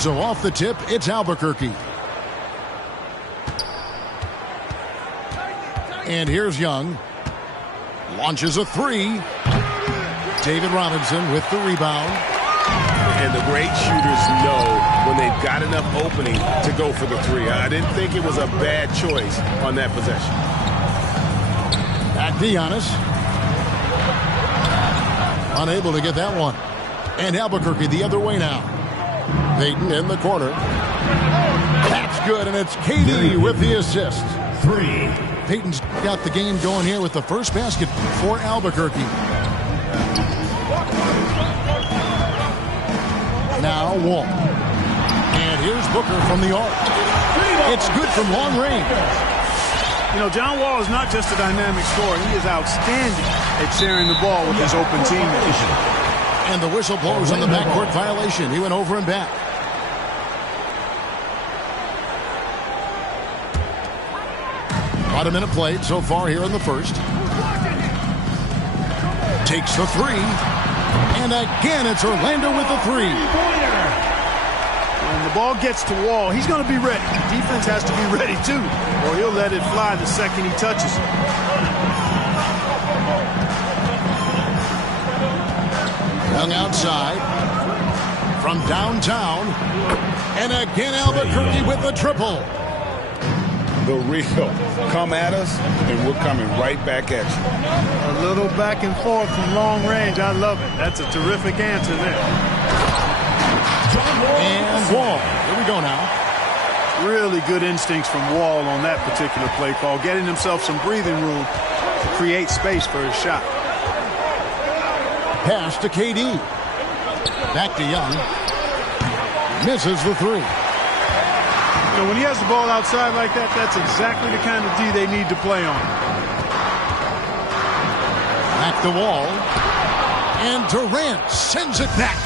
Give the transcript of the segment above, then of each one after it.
So off the tip, it's Albuquerque. And here's Young. Launches a three. David Robinson with the rebound. And the great shooters know when they've got enough opening to go for the three. I didn't think it was a bad choice on that possession. Back to Giannis. Unable to get that one. And Albuquerque the other way now. Payton in the corner. That's good, and it's KD with the assist. Payton's got the game going here with the first basket for Albuquerque. Now Wall. And here's Booker from the arc. It's good from long range. You know, John Wall is not just a dynamic scorer. He is outstanding at sharing the ball with his open teammates. And the whistle blows on the backcourt violation. He went over and back. About a minute played so far here in the first. Takes the three. And again, it's Orlando with the three. When the ball gets to Wall, he's going to be ready. The defense has to be ready, too, or he'll let it fly the second he touches it. Young outside. From downtown. And again, Albuquerque with the triple. The real. Come at us, and we're coming right back at you. A little back and forth from long range. I love it. That's a terrific answer there. And Wall. Here we go now. Really good instincts from Wall on that particular play call, getting himself some breathing room to create space for his shot. Pass to KD. Back to Young. Misses the three. You know, when he has the ball outside like that, that's exactly the kind of D they need to play on. Back to Wall. And Durant sends it back.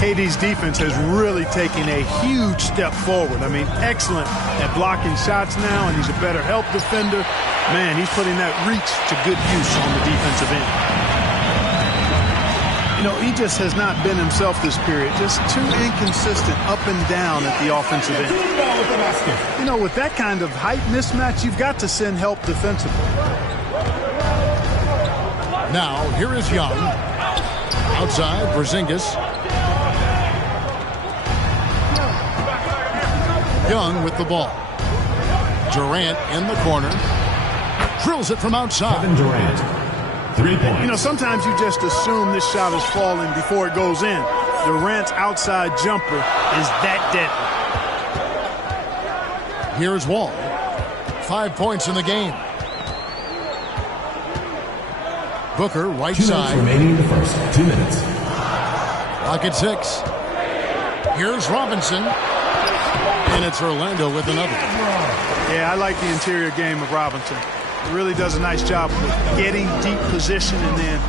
KD's defense has really taken a huge step forward. I mean, excellent at blocking shots now, and he's a better help defender. Man, he's putting that reach to good use on the defensive end. You know, he just has not been himself this period. Just too inconsistent up and down at the offensive end. You know, with that kind of height mismatch, you've got to send help defensively. Now, here is Young. Outside, Porzingis. Young with the ball. Durant in the corner. Drills it from outside. Kevin Durant. 3 points. You know, sometimes you just assume this shot is falling before it goes in. Durant's outside jumper is that deadly. Here's Wall. 5 points in the game. Booker, right 2 side. minutes remaining in the first. 2 minutes. Clock at 6. Here's Robinson. And it's Orlando with another. Yeah, I like the interior game of Robinson. He really does a nice job of getting deep position and then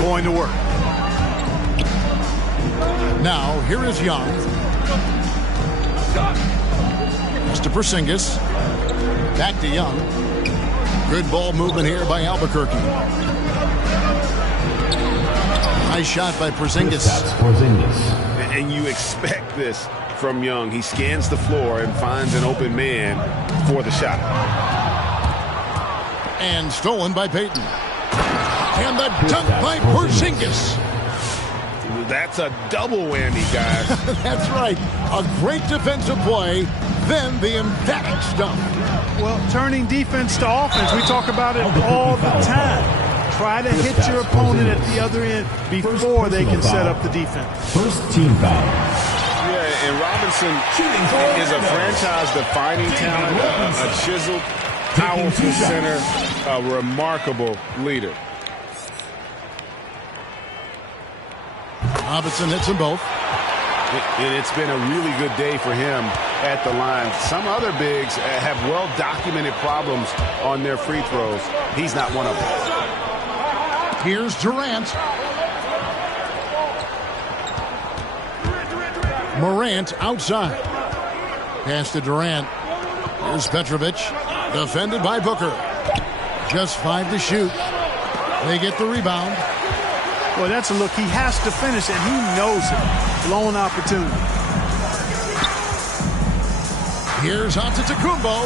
going to work. Now, here is Young. It's to Porzingis. Back to Young. Good ball movement here by Albuquerque. Nice shot by Porzingis. That's Porzingis. And you expect this from Young. He scans the floor and finds an open man for the shot. And stolen by Payton. And the dunk by Porzingis. That's a double whammy, guys. That's right. A great defensive play, then the emphatic stuff. Well, turning defense to offense, we talk about it all the time. Try to hit your opponent at the other end before they can set up the defense. First team foul. Yeah, and Robinson is a franchise-defining talent, a chiseled, powerful center, a remarkable leader. Robinson hits them both. And it's been a really good day for him at the line. Some other bigs have well-documented problems on their free throws. He's not one of them. Here's Durant. Morant outside. Pass to Durant. Here's Petrovic. Defended by Booker. Just 5 to shoot. They get the rebound. Well, that's a look. He has to finish, and he knows it. Blown opportunity. Here's Antetokounmpo.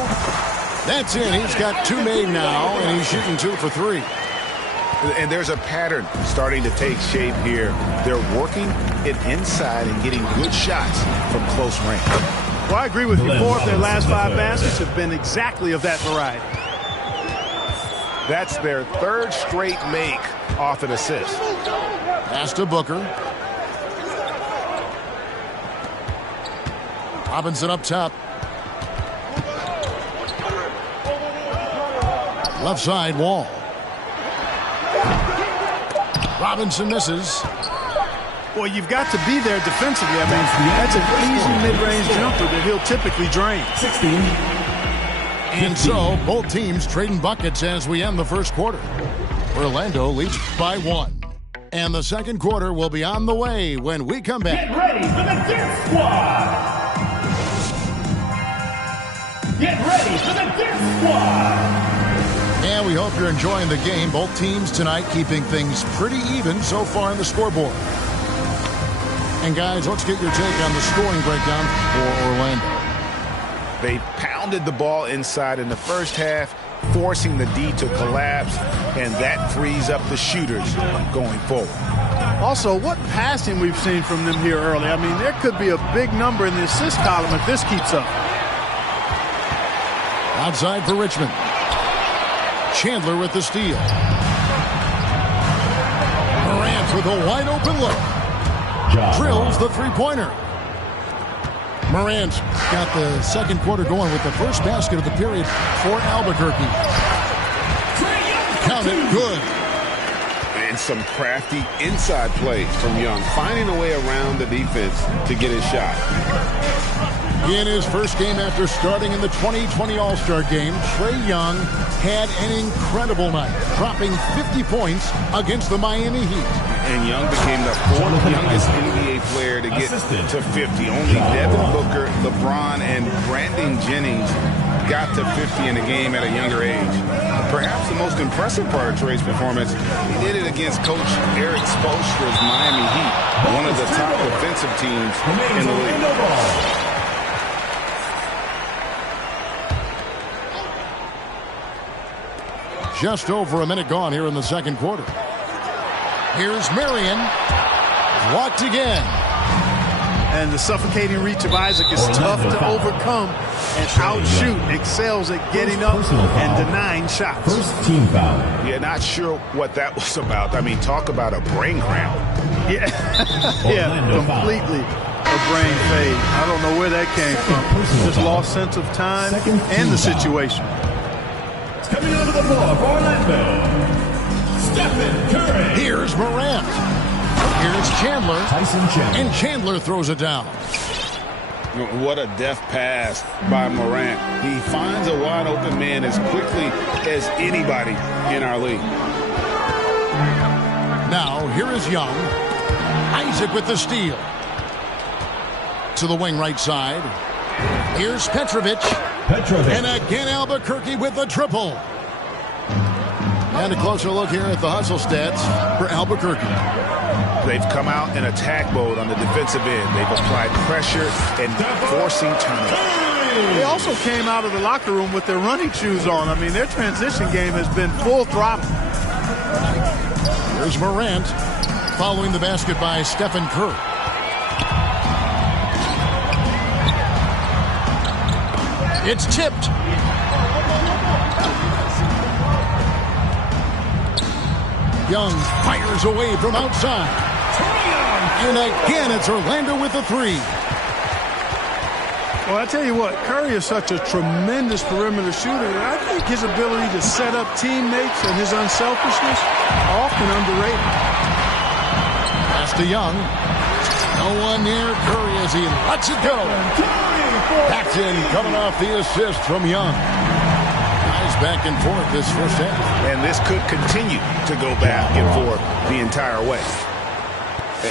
That's in. He's got 2 made now, and he's shooting 2 for 3. And there's a pattern starting to take shape here. They're working it inside and getting good shots from close range. Well, I agree with you. 4 of their last 5 baskets have been exactly of that variety. That's their 3rd straight make off an assist. Pass to Booker. Robinson up top. Left side, Wall. Robinson misses. Well, you've got to be there defensively. I mean, that's an easy mid-range jumper that he'll typically drain. 16. And so, both teams trading buckets as we end the first quarter. Orlando leads by 1. And the second quarter will be on the way when we come back. Get ready for the Dirt Squad! Get ready for the Dirt Squad! And we hope you're enjoying the game. Both teams tonight keeping things pretty even so far in the scoreboard. And guys, let's get your take on the scoring breakdown for Orlando. They pounded the ball inside in the first half, forcing the D to collapse, and that frees up the shooters going forward. Also, what passing we've seen from them here early. I mean, there could be a big number in the assist column if this keeps up. Outside for Richmond. Chandler with the steal. Morant with a wide open look. Drills the three-pointer. Morant got the second quarter going with the first basket of the period for Albuquerque. Count it, good. And some crafty inside plays from Young, finding a way around the defense to get his shot. In his first game after starting in the 2020 All-Star Game, Trae Young had an incredible night, dropping 50 points against the Miami Heat. And Young became the 4th youngest NBA player to get to 50. Only Devin Booker, LeBron, and Brandon Jennings got to 50 in a game at a younger age. Perhaps the most impressive part of Trae's performance, he did it against Coach Eric Spoelstra's Miami Heat, one of the top defensive teams in the league. Just over a minute gone here in the second quarter. Here's Marion. Blocked again. And the suffocating reach of Isaac is tough to overcome and outshoot. Excels at getting up and denying shots. First team foul. Yeah, not sure what that was about. I mean, talk about a brain cramp. Yeah, completely a brain fade. I don't know where that came from. Just lost sense of time and the situation. Coming over the floor for Orlando, Stephen Curry. Here's Morant. Here's Chandler. Tyson Chandler. And Chandler throws it down. What a deft pass by Morant. He finds a wide open man as quickly as anybody in our league. Now, here is Young. Isaac with the steal. To the wing right side. Here's Petrovic. And again, Albuquerque with the triple. And a closer look here at the hustle stats for Albuquerque. They've come out in attack mode on the defensive end. They've applied pressure and forcing turnovers. They also came out of the locker room with their running shoes on. I mean, their transition game has been full throttle. Here's Morant following the basket by Stephen Curry. It's tipped. Young fires away from outside. And again, it's Orlando with the three. Well, I tell you what, Curry is such a tremendous perimeter shooter. I think his ability to set up teammates and his unselfishness are often underrated. Pass to Young. No one near Curry as he lets it go. Paxton coming off the assist from Young. Guys back and forth this first half. And this could continue to go back and forth the entire way.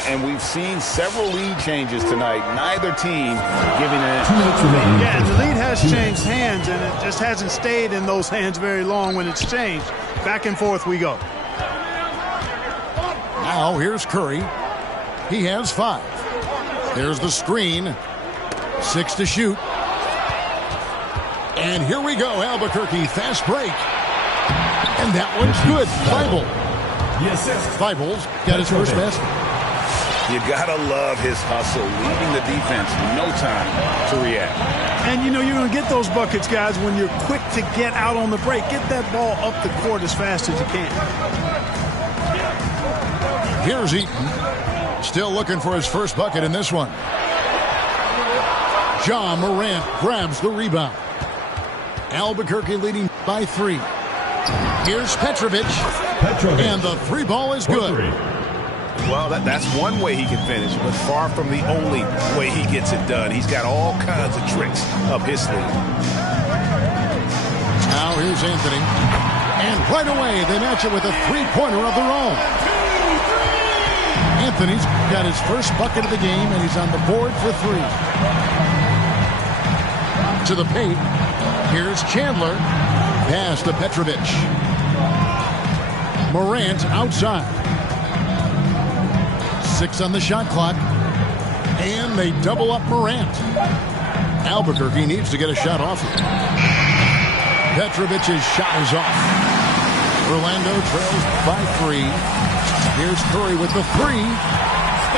And we've seen several lead changes tonight. Neither team giving it. Yeah, and the lead has changed hands, and it just hasn't stayed in those hands very long when it's changed. Back and forth we go. Now here's Curry. He has 5. There's the screen. 6 to shoot. And here we go, Albuquerque, fast break. And that one's good. Thibault. Thibault's got his first basket. You gotta love his hustle, leaving the defense no time to react. And you know you're going to get those buckets, guys, when you're quick to get out on the break. Get that ball up the court as fast as you can. Here's Eaton. Still looking for his first bucket in this one. John Morant grabs the rebound. Albuquerque leading by 3. Here's Petrovic. And the 3 ball is good. Well, that's one way he can finish, but far from the only way he gets it done. He's got all kinds of tricks up his sleeve. Now here's Anthony. And right away, they match it with a 3-pointer of their own. Anthony's got his first bucket of the game, and he's on the board for 3. To the paint. Here's Chandler. Pass to Petrovic. Morant outside. 6 on the shot clock. And they double up Morant. Albuquerque needs to get a shot off here. Petrovic's shot is off. Orlando trails by 3. Here's Curry with the 3.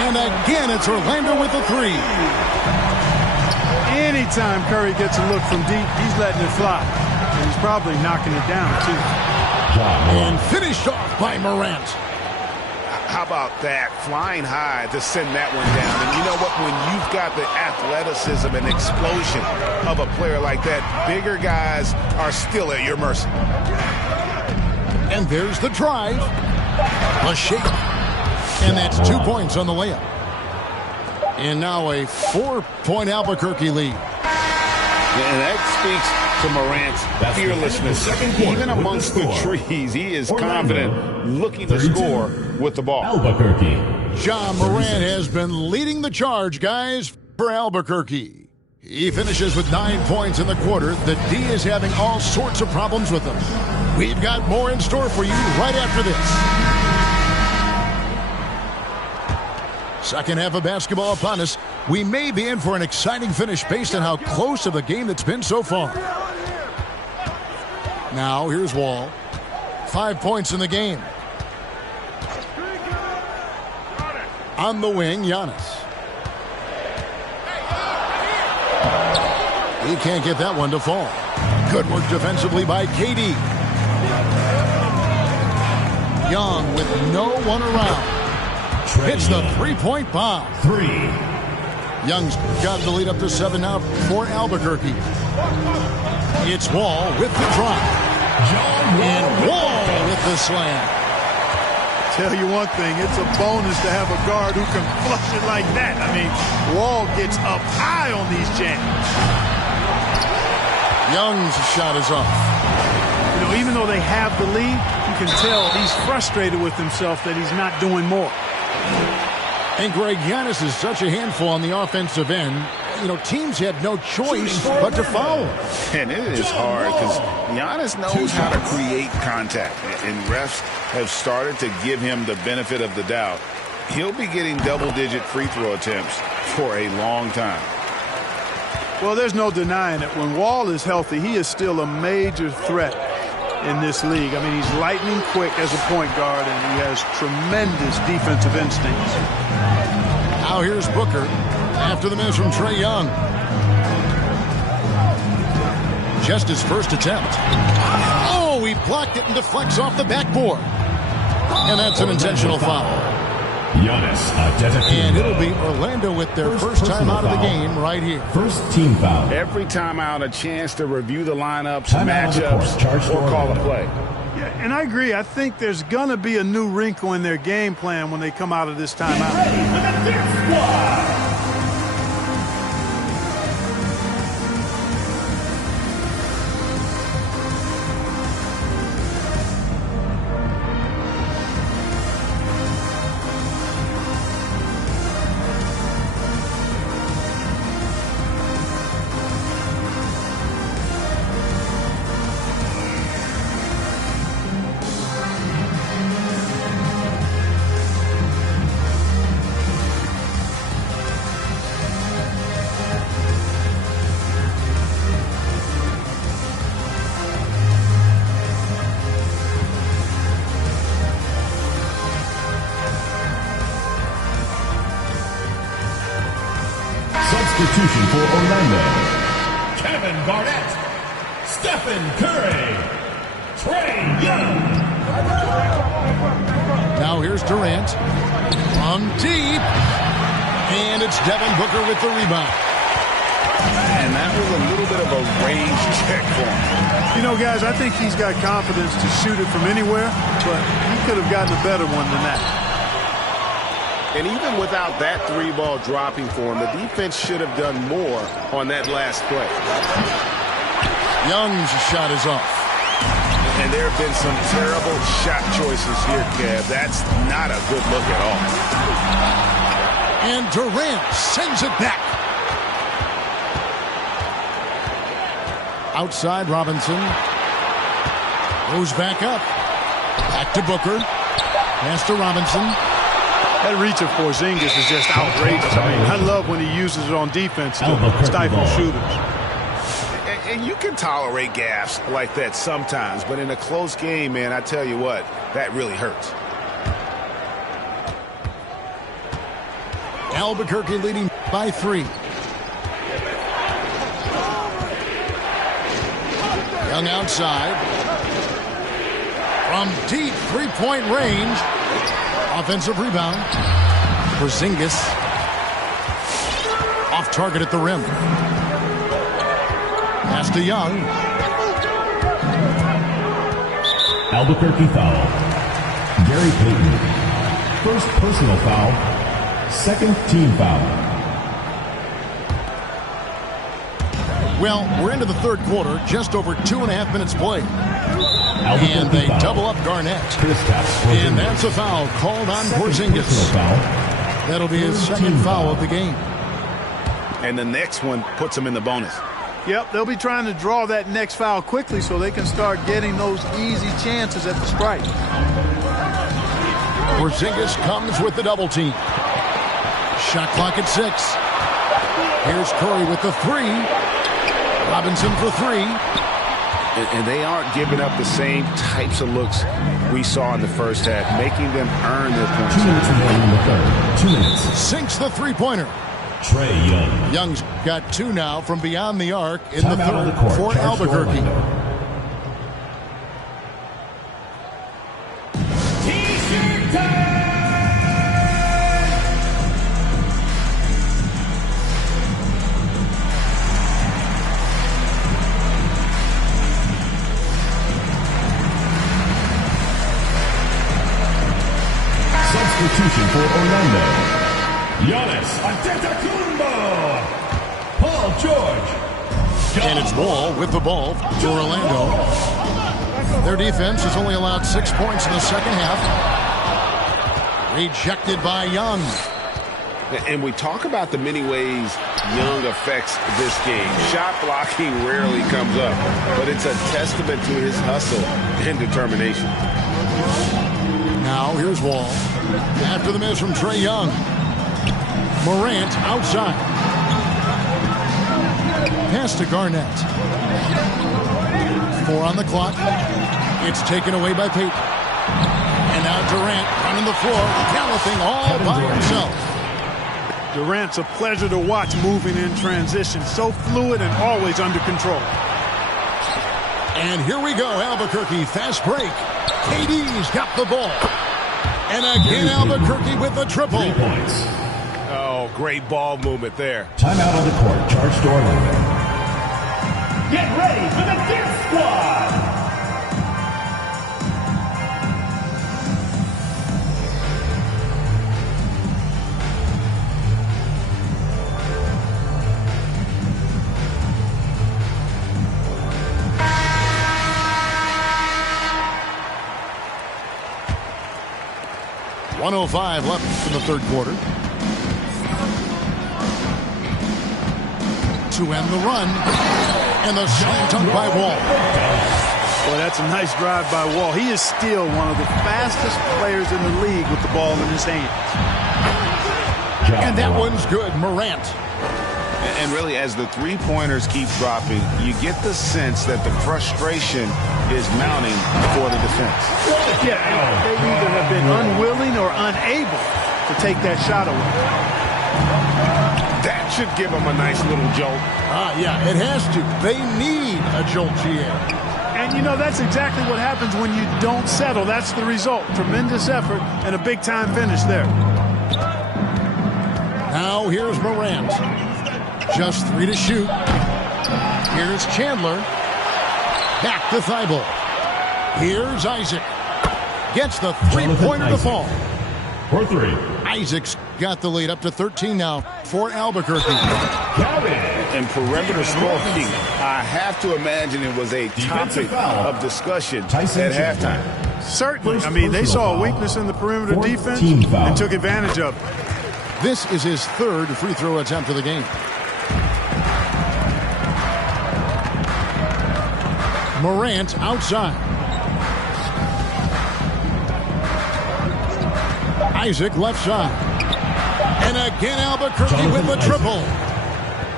And again, it's Orlando with the 3. Anytime Curry gets a look from deep, he's letting it fly. And he's probably knocking it down, too. And finished off by Morant. How about that? Flying high to send that one down. And you know what? When you've got the athleticism and explosion of a player like that, bigger guys are still at your mercy. And there's the drive. A shake. And that's 2 points on the layup. And now a 4-point Albuquerque lead. And that speaks to Morant's fearlessness. Even amongst the trees, he is confident, looking to score with the ball. Albuquerque. John Morant has been leading the charge, guys, for Albuquerque. He finishes with 9 points in the quarter. The D is having all sorts of problems with him. We've got more in store for you right after this. Second half of basketball upon us. We may be in for an exciting finish based on how close of a game that's been so far. Now, here's Wall. 5 points in the game. On the wing, Giannis. He can't get that one to fall. Good work defensively by KD. Young with no one around. Hits the 3-point bomb. 3. Young's got the lead up to 7 now for Albuquerque. It's Wall with the drop. And Wall with the slam. Tell you one thing, it's a bonus to have a guard who can flush it like that. I mean, Wall gets up high on these jams. Young's shot is off. You know, even though they have the lead, you can tell he's frustrated with himself that he's not doing more. And Greg, Giannis is such a handful on the offensive end. You know, teams have no choice but to foul. And it is hard because Giannis knows how to create contact. And refs have started to give him the benefit of the doubt. He'll be getting double-digit free throw attempts for a long time. Well, there's no denying it. When Wall is healthy, he is still a major threat in this league. I mean, he's lightning quick as a point guard, and he has tremendous defensive instincts. Now here's Booker after the miss from Trae Young. Just his first attempt. Oh, he blocked it and deflects off the backboard. And that's an intentional foul. Giannis and it'll be Orlando with their first time out of the game right here. First team foul. Every time out, a chance to review the lineups, matchups, or call a play. Yeah, and I agree. I think there's going to be a new wrinkle in their game plan when they come out of this timeout. Substitution for Orlando. Kevin Garnett. Stephen Curry. Trae Young. Now here's Durant. From deep. And it's Devin Booker with the rebound. And that was a little bit of a range check for him. You know, guys, I think he's got confidence to shoot it from anywhere, but he could have gotten a better one than that. And even without that three ball dropping for him, the defense should have done more on that last play. Young's shot is off. And there have been some terrible shot choices here, Kev. That's not a good look at all. And Durant sends it back. Outside, Robinson goes back up. Back to Booker. Pass to Robinson. That reach of Porzingis is just outrageous. I mean, I love when he uses it on defense to stifle shooters. And you can tolerate gaffes like that sometimes, but in a close game, man, I tell you what, that really hurts. Albuquerque leading by 3. Young outside. From deep three-point range. Offensive rebound. Porzingis. Off target at the rim. Pass to Young. Albuquerque foul. Gary Payton. First personal foul. Second team foul. Well, we're into the third quarter, just over 2.5 minutes played. And they double up Garnett. And that's a foul called on Porzingis. That'll be his second foul of the game. And the next one puts him in the bonus. Yep, they'll be trying to draw that next foul quickly so they can start getting those easy chances at the strike. Porzingis comes with the double team. Shot clock at 6. Here's Curry with the 3. Robinson for 3. And they aren't giving up the same types of looks we saw in the first half, making them earn their points. 2 minutes remaining in the third. 2 minutes. Sinks the three-pointer. Trae Young. Young's got 2 now from beyond the arc in Time the out on third the court. for Charge Albuquerque. T-shirt time! Substitution for Orlando. Giannis Antetokounmpo. Paul George. And it's Wall with the ball for Orlando. Their defense has only allowed 6 points in the second half. Rejected by Young. And we talk about the many ways Young affects this game. Shot blocking rarely comes up, but it's a testament to his hustle and determination. Now here's Wall. After the miss from Trae Young. Morant outside. Pass to Garnett. 4 on the clock. It's taken away by Payton. And now Durant running the floor, galloping all by himself. Durant's a pleasure to watch moving in transition. So fluid and always under control. And here we go, Albuquerque. Fast break. KD's got the ball. And again, Albuquerque with the triple. 3 points. Oh, great ball movement there. Timeout on the court. Charge to Orlando. Get ready for the Death Squad. .105 left in the third quarter. To end the run. And the slam dunk by Wall. Boy, that's a nice drive by Wall. He is still one of the fastest players in the league with the ball in his hands. And that one's good. Morant. And really, as the three-pointers keep dropping, you get the sense that the frustration is mounting for the defense. Yeah, they either have been unwilling or unable to take that shot away. That should give them a nice little jolt. Yeah, it has to. They need a jolt, GA. And, you know, that's exactly what happens when you don't settle. That's the result. Tremendous effort and a big-time finish there. Now here's Morant. Just 3 to shoot. Here's Chandler. Back to Thibault. Here's Isaac. Gets the three-pointer to fall. For 3. Isaac's got the lead up to 13 now for Albuquerque. And perimeter scoring, I have to imagine it was a topic of discussion at halftime. Certainly. I mean, they saw a weakness in the perimeter defense and took advantage of it. This is his 3rd free throw attempt of the game. Morant outside. Isaac left side. And again Albuquerque with the triple.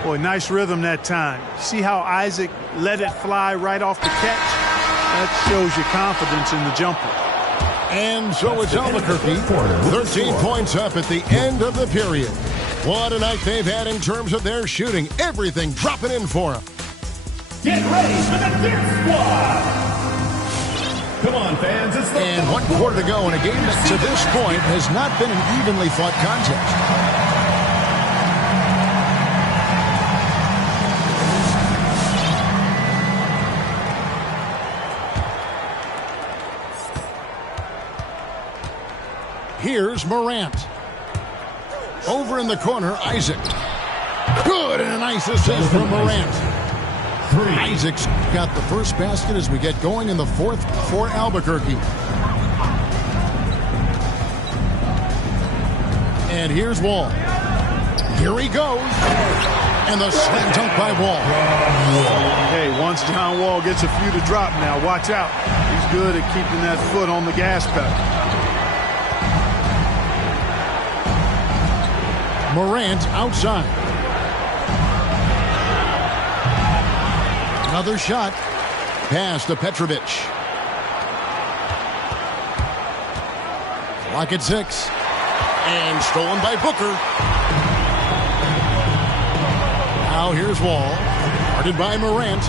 Boy, nice rhythm that time. See how Isaac let it fly right off the catch? That shows you confidence in the jumper. And so it's Albuquerque, 13 points up at the end of the period. What a night they've had in terms of their shooting. Everything dropping in for them. Get ready for the Dip Squad! Come on, fans, it's the... And 1 quarter to go in a game that to this point has not been an evenly fought contest. Here's Morant. Over in the corner, Isaac. Good, and a nice assist from Morant. Isaac's got the first basket as we get going in the 4th for Albuquerque. And here's Wall. Here he goes. And the slam dunk by Wall. Hey, once John Wall gets a few to drop now, watch out. He's good at keeping that foot on the gas pedal. Morant outside. Another shot. Pass to Petrovic. Clock at 6. And stolen by Booker. Now here's Wall. Guarded by Morant.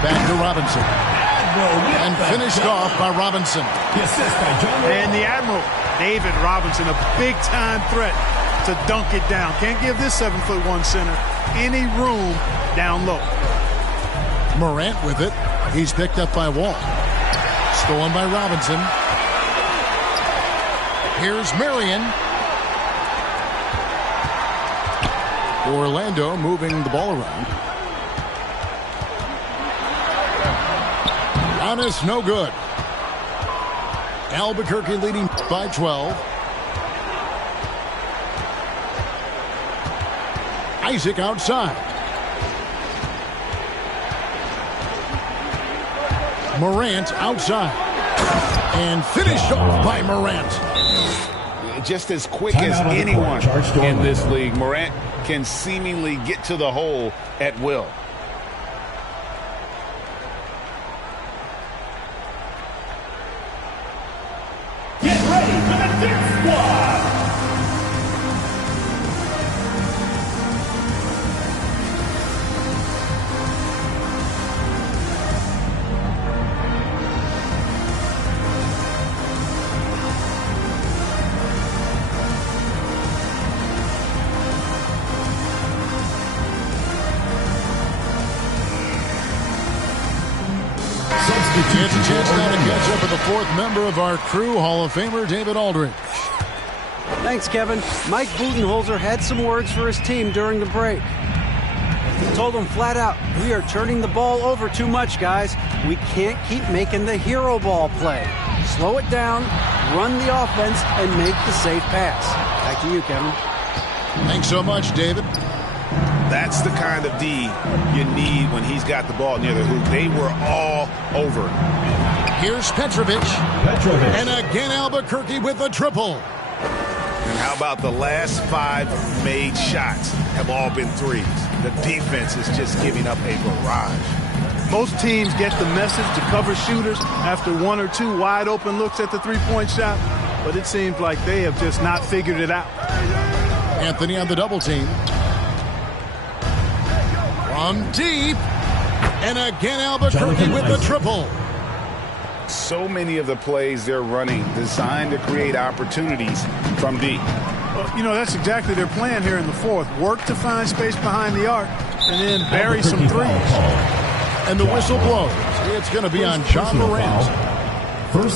Back to Robinson. And finished off by Robinson. And the Admiral, David Robinson, a big-time threat to dunk it down. Can't give this 7'1" center any room down low. Morant with it. He's picked up by Wall. Stolen by Robinson. Here's Marion. Orlando moving the ball around. Giannis no good. Albuquerque leading by 12. Isaac outside. Morant outside. And finished off by Morant. Just as quick as anyone in this league, Morant can seemingly get to the hole at will. Get ready for the Dip Squad! It's a chance now to catch up with the 4th member of our crew, Hall of Famer David Aldridge. Thanks, Kevin. Mike Budenholzer had some words for his team during the break. He told them flat out, we are turning the ball over too much, guys. We can't keep making the hero ball play. Slow it down, run the offense, and make the safe pass. Back to you, Kevin. Thanks so much, David. That's the kind of D you need when he's got the ball near the hoop. They were all over. Here's Petrovic. And again Albuquerque with a triple. And how about the last 5 made shots have all been threes? The defense is just giving up a barrage. Most teams get the message to cover shooters after 1 or 2 wide open looks at the three-point shot, but it seems like they have just not figured it out. Anthony on the double team. From deep. And again, Albuquerque with the triple. So many of the plays they're running designed to create opportunities from deep. Well, you know, that's exactly their plan here in the fourth. Work to find space behind the arc and then bury some threes. And the whistle blows. It's going to be on John Morant.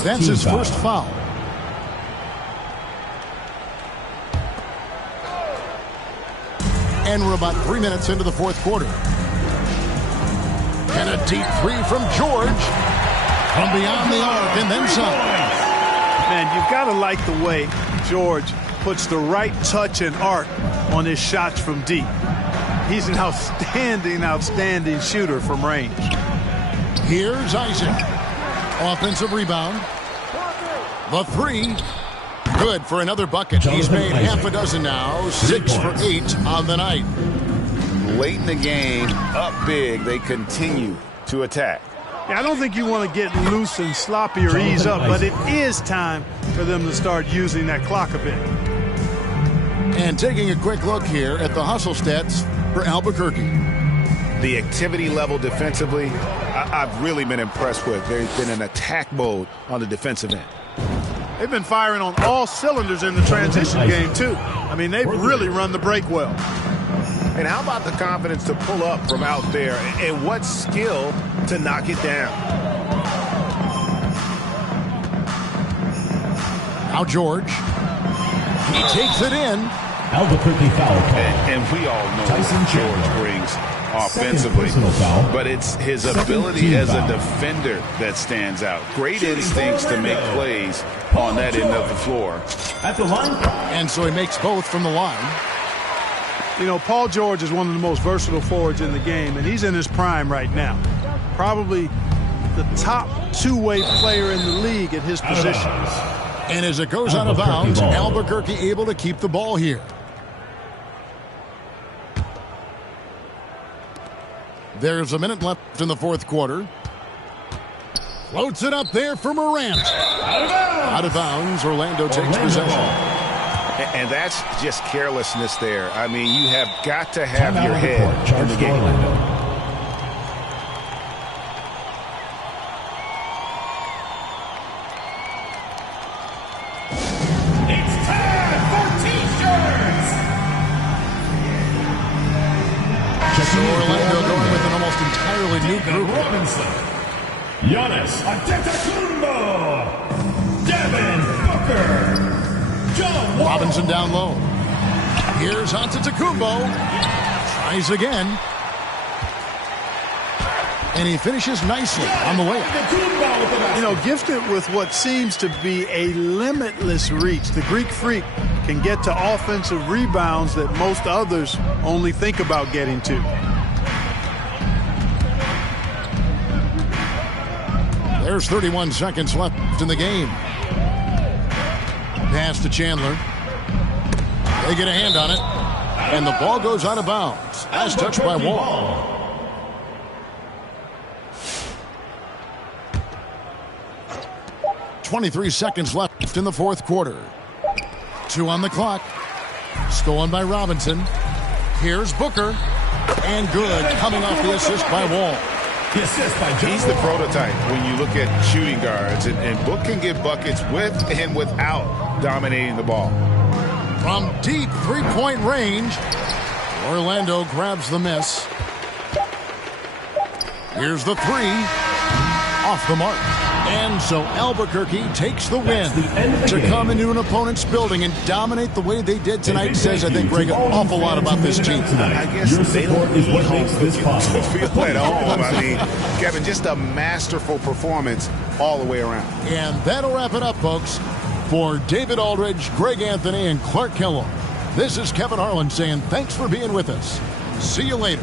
That's his first foul. And we're about 3 minutes into the fourth quarter. And a deep three from George. From beyond the arc and then some. Man, you've got to like the way George puts the right touch and arc on his shots from deep. He's an outstanding shooter from range. Here's Isaac. Offensive rebound. The three. Good for another bucket. He's made half a dozen now. 6 for 8 on the night. Late in the game, up big, they continue to attack. Yeah, I don't think you want to get loose and sloppy or ease up, but it is time for them to start using that clock a bit. And taking a quick look here at the hustle stats for Albuquerque. The activity level defensively, I've really been impressed with. There's been an attack mode on the defensive end. They've been firing on all cylinders in the transition game, too. I mean, they've really run the break well. And how about the confidence to pull up from out there, and what skill to knock it down? Now George. He takes it in. Albuquerque foul call. And we all know what George brings offensively, but it's his ability as a defender that stands out. Great instincts to make plays on that end of the floor. At the line. And so he makes both from the line. You know, Paul George is one of the most versatile forwards in the game, and he's in his prime right now. Probably the top two-way player in the league at his position. And as it goes out of bounds, Albuquerque able to keep the ball here. There's a minute left in the fourth quarter. Floats it up there for Morant. Out of bounds, Orlando takes possession. And that's just carelessness there. I mean, you have got to have your head in the game. It's time for T-shirts. So Orlando going with an almost entirely new group. Giannis Antetokounmpo, Devin Booker, John Wall. Robinson down low. Here's Antetokounmpo. Tries again. And he finishes nicely on the way. You know, gifted with what seems to be a limitless reach, the Greek Freak can get to offensive rebounds that most others only think about getting to. There's 31 seconds left in the game. Pass to Chandler. They get a hand on it. And the ball goes out of bounds. As touched by Wall. .23 seconds left in the fourth quarter. 2 on the clock. Stolen by Robinson. Here's Booker. And good, coming off the assist by Wall. He's the prototype when you look at shooting guards. And Book can get buckets with and without dominating the ball. From deep three-point range, Orlando grabs the miss. Here's the three. Off the mark. And so Albuquerque takes the win. To come into an opponent's building and dominate the way they did tonight says, I think, Greg, an awful lot about this team tonight. I guess they don't need home to feel at home. I mean, Kevin, just a masterful performance all the way around. And that'll wrap it up, folks. For David Aldridge, Greg Anthony, and Clark Kellogg, this is Kevin Harlan saying thanks for being with us. See you later.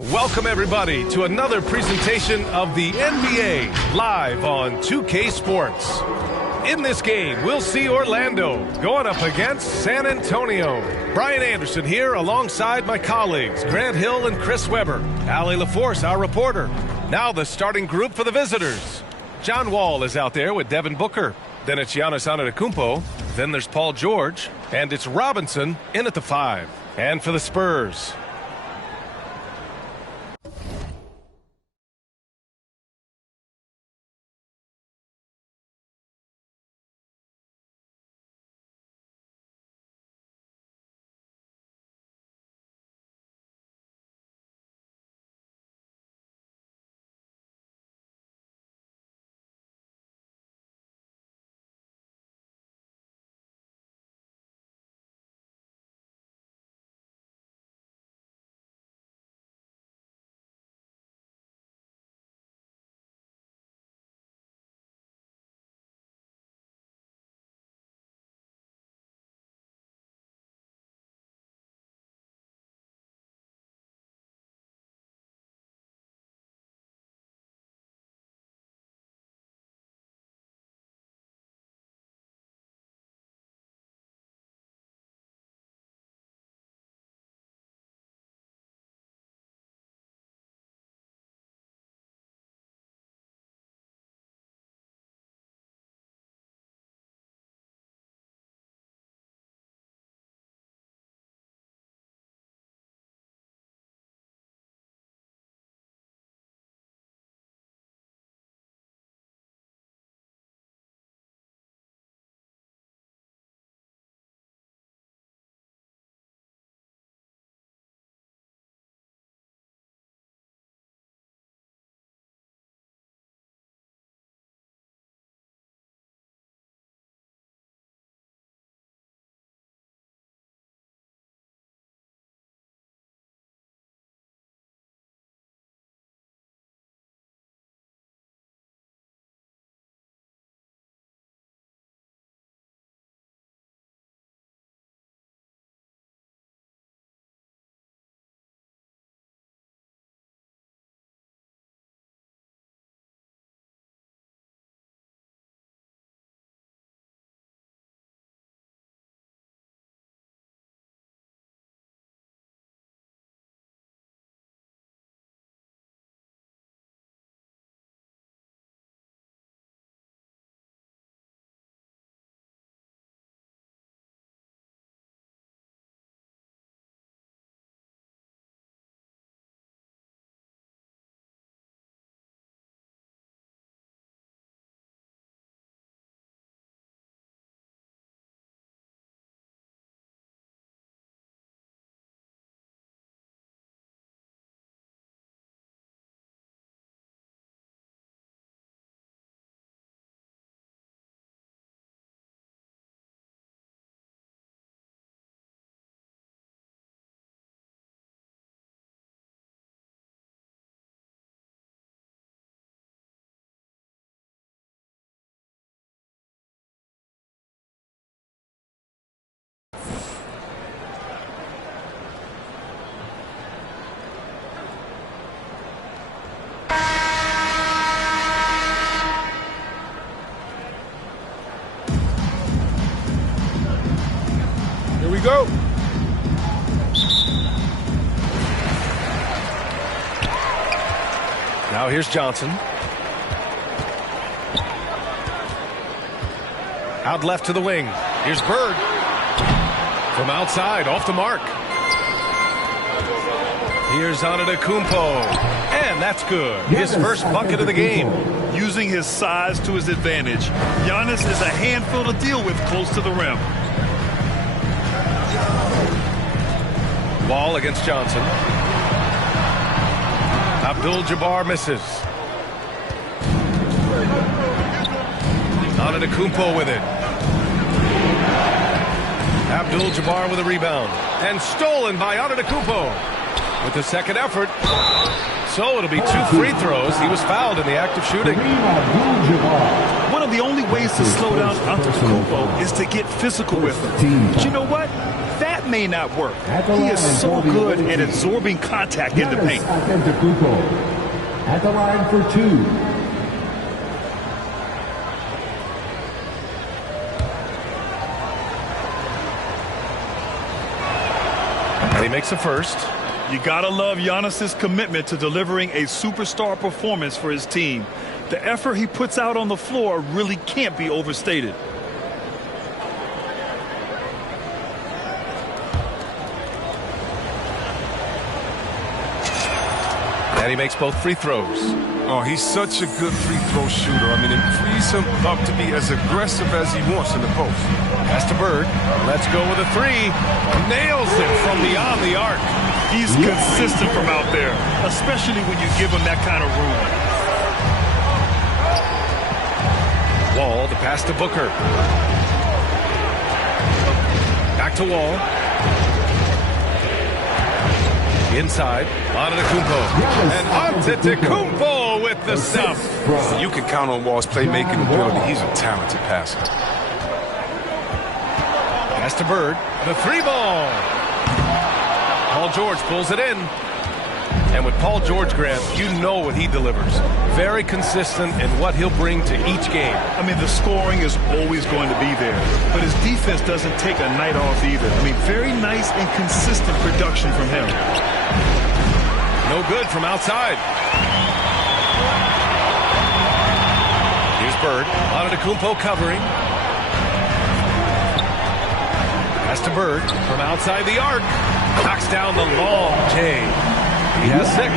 Welcome, everybody, to another presentation of the NBA live on 2K Sports. In this game, we'll see Orlando going up against San Antonio. Brian Anderson here alongside my colleagues, Grant Hill and Chris Webber. Allie LaForce, our reporter. Now the starting group for the visitors. John Wall is out there with Devin Booker. Then it's Giannis Antetokounmpo. Then there's Paul George. And it's Robinson in at the 5. And for the Spurs, go. Now here's Johnson. Out left to the wing. Here's Bird. From outside, off the mark. Here's Antetokounmpo. And that's good. His first bucket of the game. Using his size to his advantage. Giannis is a handful to deal with close to the rim. Wall against Johnson. Abdul-Jabbar misses. Antetokounmpo with it. Abdul-Jabbar with a rebound. And stolen by Antetokounmpo with the second effort. So it'll be 2 free throws. He was fouled in the act of shooting. One of the only ways to slow down Antetokounmpo is to get physical with him. But you know what? That that may not work. He is so good at absorbing contact in the paint. At the line for 2. And he makes a first. You gotta love Giannis's commitment to delivering a superstar performance for his team. The effort he puts out on the floor really can't be overstated. And he makes both free throws. Oh, he's such a good free throw shooter. I mean, it frees him up to be as aggressive as he wants in the post. Pass to Bird. Let's go with a 3. Nails it from beyond the arc. He's consistent from out there, especially when you give him that kind of room. Wall, the pass to Booker. Back to Wall. Inside, Antetokounmpo. And Antetokounmpo with the stuff. You can count on Wall's playmaking ability. He's a talented passer. Pass to Bird. The 3-ball. Paul George pulls it in. And with Paul George, Grant, you know what he delivers. Very consistent in what he'll bring to each game. I mean, the scoring is always going to be there, but his defense doesn't take a night off either. I mean, very nice and consistent production from him. No good from outside. Here's Bird. Antetokounmpo covering. Pass to Bird from outside the arc. Knocks down the long J. He has 6.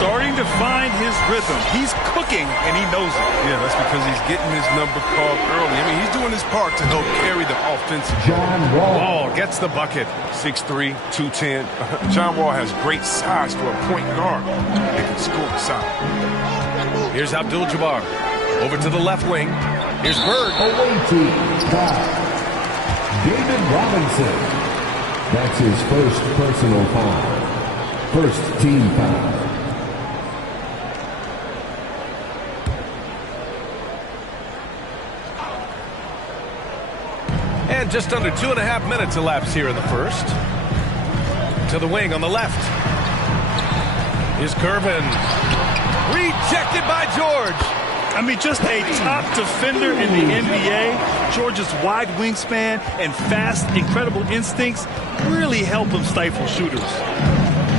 Starting to find his rhythm. He's cooking, and he knows it. Yeah, that's because he's getting his number called early. I mean, he's doing his part to help carry the offensive. John Wall. Wall gets the bucket. 6'3", 210. John Wall has great size for a point guard. He can score inside. Here's Abdul-Jabbar. Over to the left wing. Here's Bird. Away team. David Robinson. That's his first personal foul. First team foul. And just under 2.5 minutes elapsed here in the first. To the wing on the left. Is Curvin. Rejected by George. I mean, just a top defender in the NBA. George's wide wingspan and fast, incredible instincts really help him stifle shooters.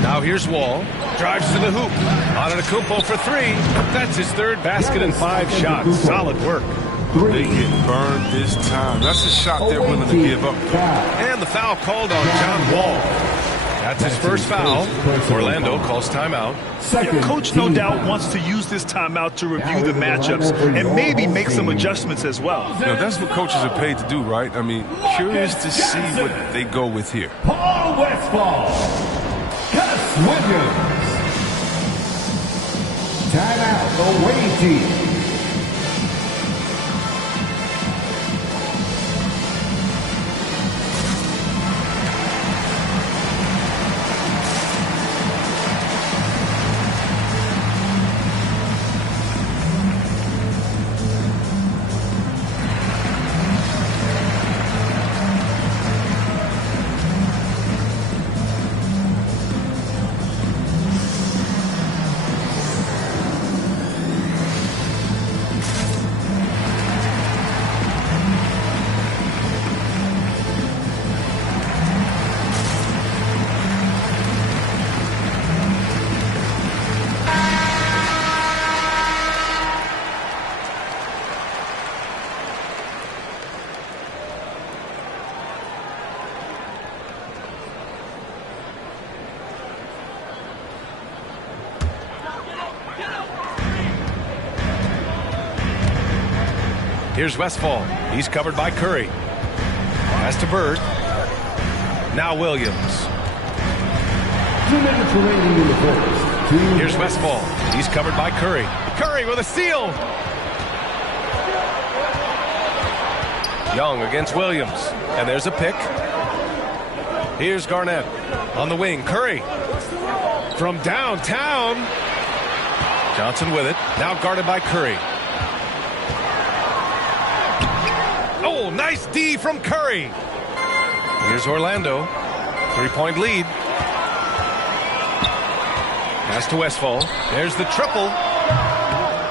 Now here's Wall. Drives to the hoop. Antetokounmpo for 3. That's his 3rd basket in 5 shots. Solid work. They get burned this time. That's a shot they're willing to give up. And the foul called on John Wall. That's his first foul. Orlando calls timeout. Yeah, Coach no doubt wants to use this timeout to review the matchups and maybe make some adjustments as well. Now, that's what coaches are paid to do, right? I mean, curious to see what they go with here. Paul Westphal. Gus Williams. Timeout, away team. Here's Westphal. He's covered by Curry. Pass to Bird. Now Williams. 2 minutes remaining in the first. Here's Westphal. He's covered by Curry. Curry with a steal. Young against Williams. And there's a pick. Here's Garnett on the wing. Curry from downtown. Johnson with it. Now guarded by Curry. Oh, nice D from Curry. Here's Orlando. 3-point lead. Pass to Westfall. There's the triple.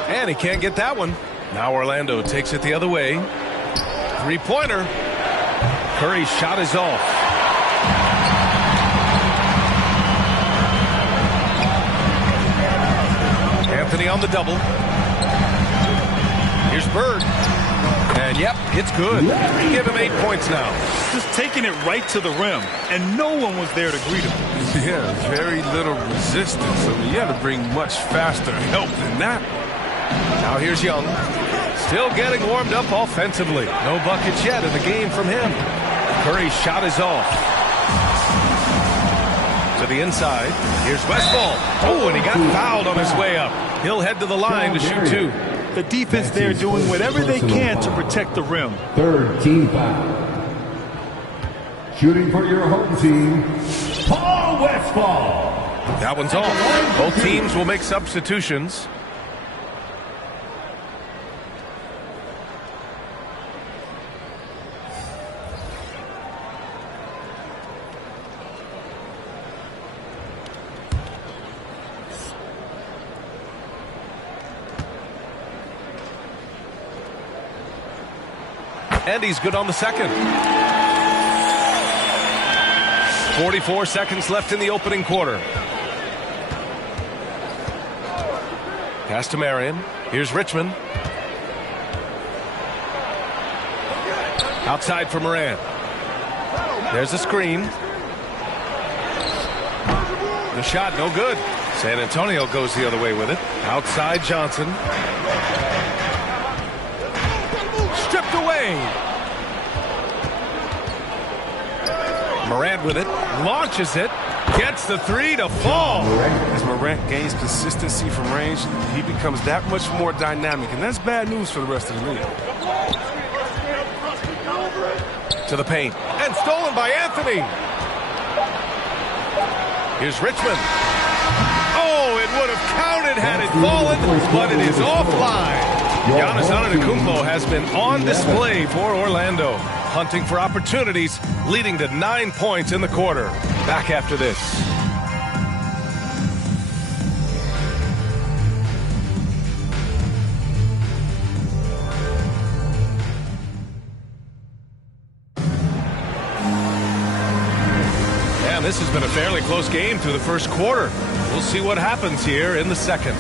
And he can't get that one. Now Orlando takes it the other way. 3-pointer. Curry's shot is off. Anthony on the double. Here's Bird. And yep, it's good. Give him 8 points now. Just taking it right to the rim, and no one was there to greet him. Yeah, very little resistance. I mean, you had to bring much faster help than that. Now here's Young. Still getting warmed up offensively. No buckets yet in the game from him. Curry's shot is off. To the inside. Here's Westfall. Oh, and he got fouled on his way up. He'll head to the line to shoot 2. The defense there doing whatever they can to protect the rim. Third team foul. Shooting for your home team, Paul Westfall. That one's off. Both teams will make substitutions. And he's good on the second. 44 seconds left in the opening quarter. Pass to Marion. Here's Richmond. Outside for Morant. There's a screen. The shot, no good. San Antonio goes the other way with it. Outside Johnson. Stripped away. Morant with it, launches it, gets the 3 to fall. As Morant gains consistency from range, he becomes that much more dynamic, and that's bad news for the rest of the league. To the paint, and stolen by Anthony. Here's Richmond. Oh, it would have counted had it fallen, but it is offline. Giannis Antetokounmpo has been on display for Orlando, hunting for opportunities, leading to 9 points in the quarter. Back after this. And this has been a fairly close game through the first quarter. We'll see what happens here in the second.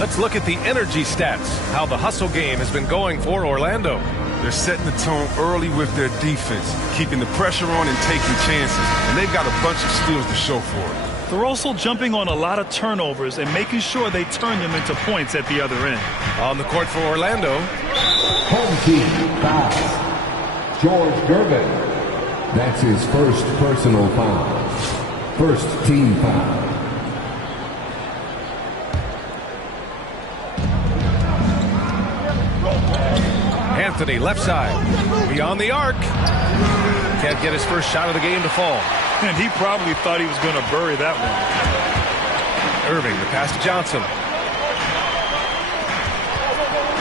Let's look at the energy stats, how the hustle game has been going for Orlando. They're setting the tone early with their defense, keeping the pressure on and taking chances, and they've got a bunch of steals to show for it. They're also jumping on a lot of turnovers and making sure they turn them into points at the other end. On the court for Orlando. Home team foul. George Gervin. That's his first personal foul. First team foul. Anthony, left side, beyond the arc. Can't get his first shot of the game to fall. And he probably thought he was going to bury that one. Irving, the pass to Johnson.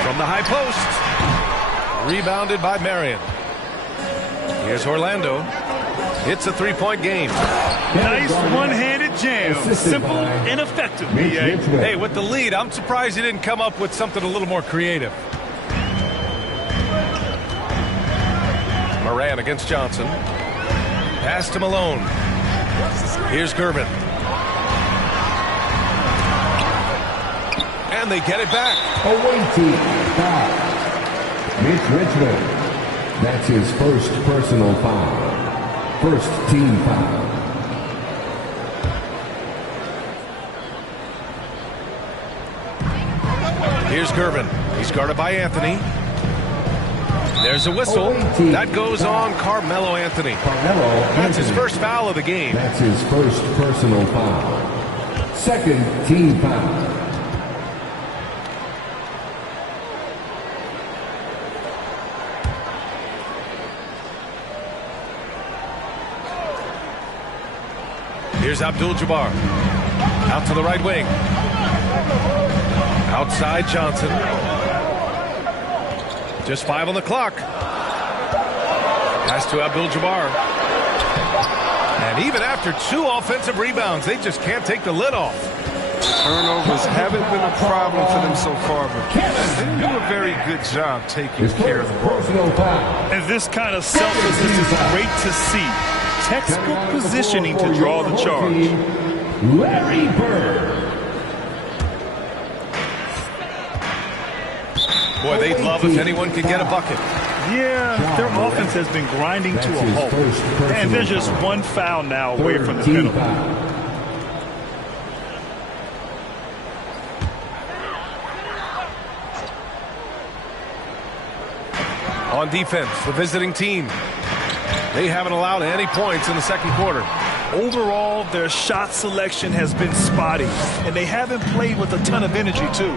From the high post. Rebounded by Marion. Here's Orlando. It's a 3-point game. Nice one-handed jam. Simple and effective, B.A. Hey, with the lead, I'm surprised he didn't come up with something a little more creative. Morant against Johnson. Pass to Malone. Here's Gervin. And they get it back. Away team foul. Mitch Richmond. That's his first personal foul. First team foul. Here's Gervin. He's guarded by Anthony. There's a whistle. That goes on Carmelo Anthony. That's his first foul of the game. That's his first personal foul. Second team foul. Here's Abdul-Jabbar. Out to the right wing. Outside Johnson. Just 5 on the clock. Pass to Abdul-Jabbar. And even after 2 offensive rebounds, they just can't take the lid off. Turnovers haven't been a problem for them so far, but they do a very good job taking care of the ball. And this kind of selflessness is great to see. Textbook positioning to draw the charge. Larry Bird. Boy, they'd love if anyone could get a bucket. Yeah, their offense has been grinding to a halt. And they're just 1 foul now away from the penalty. On defense, the visiting team. They haven't allowed any points in the second quarter. Overall, their shot selection has been spotty, and they haven't played with a ton of energy, too.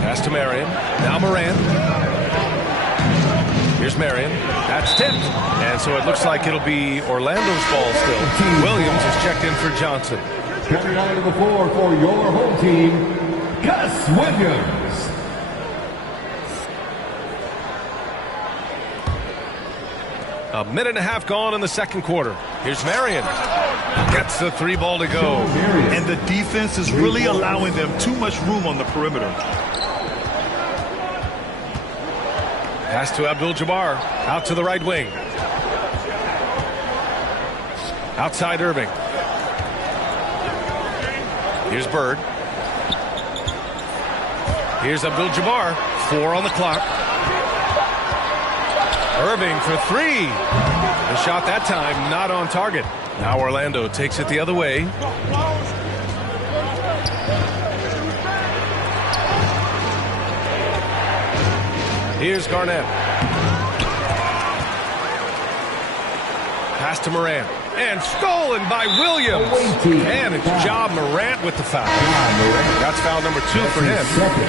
Pass to Marion. Now Morant. Here's Marion. That's tipped. And so it looks like it'll be Orlando's ball still. Williams is checked in for Johnson. Coming onto the floor for your home team, Gus Williams. A minute and a half gone in the second quarter. Here's Marion. Gets the 3 ball to go. And the defense is really allowing them too much room on the perimeter. Pass to Abdul-Jabbar. Out to the right wing. Outside Irving. Here's Bird. Here's Abdul-Jabbar. 4 on the clock. Irving for 3. The shot that time not on target. Now Orlando takes it the other way. Here's Garnett. Pass to Morant. And stolen by Williams. And it's Ja Morant with the foul. That's foul number 2 for him.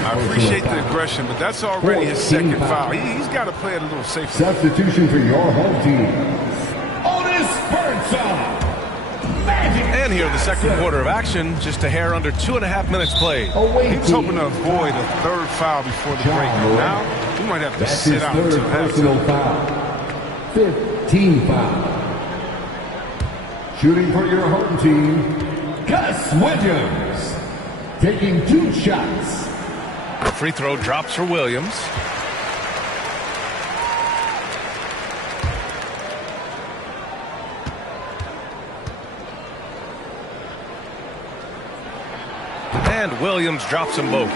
I appreciate the aggression, but that's already his second foul. He's got to play it a little safer. Substitution for your home team, Otis Birdsong. And here in the second quarter of action, just a hair under 2.5 minutes played. He was hoping to avoid a 3rd foul before the break. Now, he might have to sit out until halftime. 15 foul. Shooting for your home team, Gus Williams. Taking 2 shots. Free throw drops for Williams. And Williams drops them both.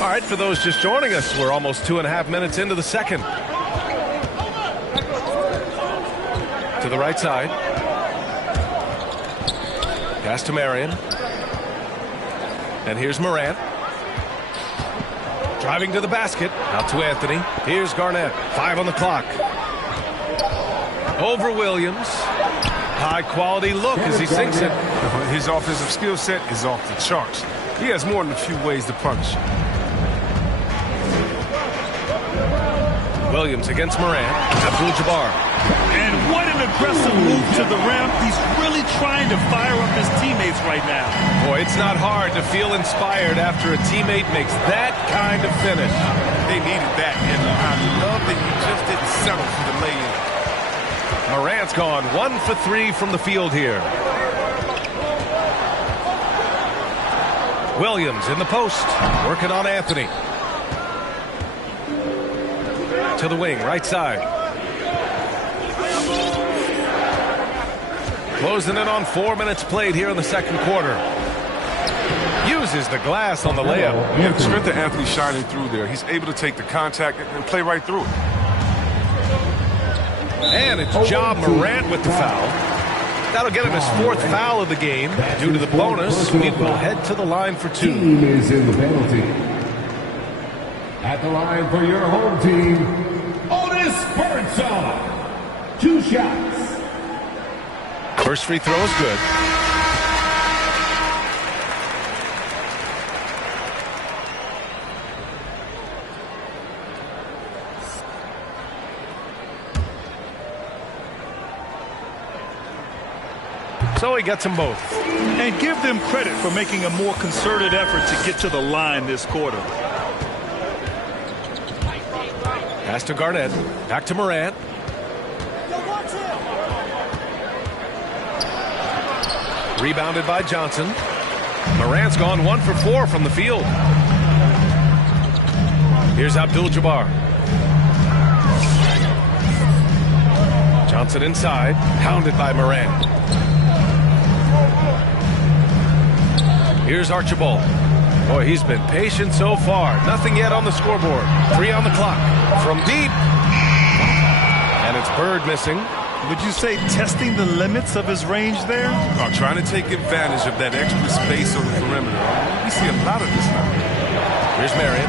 All right, for those just joining us, we're almost 2.5 minutes into the second. To the right side. Pass to Marion. And here's Morant. Driving to the basket. Out to Anthony. Here's Garnett. 5 on the clock. Over Williams. High quality look as he sinks it. His offensive skill set is off the charts. He has more than a few ways to punish. Williams against Morant. Abdul-Jabbar. And what an aggressive move to the rim. He's really trying to fire up his teammates right now. Boy, it's not hard to feel inspired after a teammate makes that kind of finish. They needed that, and I love that he just didn't settle for the lay-in. Morant's gone 1 for 3 from the field here. Williams in the post, working on Anthony. To the wing, right side. Closing in on 4 minutes played here in the second quarter. Uses the glass on the layup. Yeah, the strength of Anthony shining through there. He's able to take the contact and play right through it. And it's Ja Morant with the foul. That'll get him his 4th foul of the game. Due to the bonus, we will head to the line for 2. Team is in the penalty. At the line for your home team, Otis Birdsong. 2 shots. First free throw is good. So he gets them both. And give them credit for making a more concerted effort to get to the line this quarter. Pass to Garnett. Back to Morant. Rebounded by Johnson. Morant's gone 1 for 4 from the field. Here's Abdul-Jabbar. Johnson inside, hounded by Morant. Here's Archibald. Boy, he's been patient so far. Nothing yet on the scoreboard. 3 on the clock. From deep. And it's Bird missing. Would you say testing the limits of his range there? Oh, trying to take advantage of that extra space on the perimeter. We see a lot of this now. Here's Marion.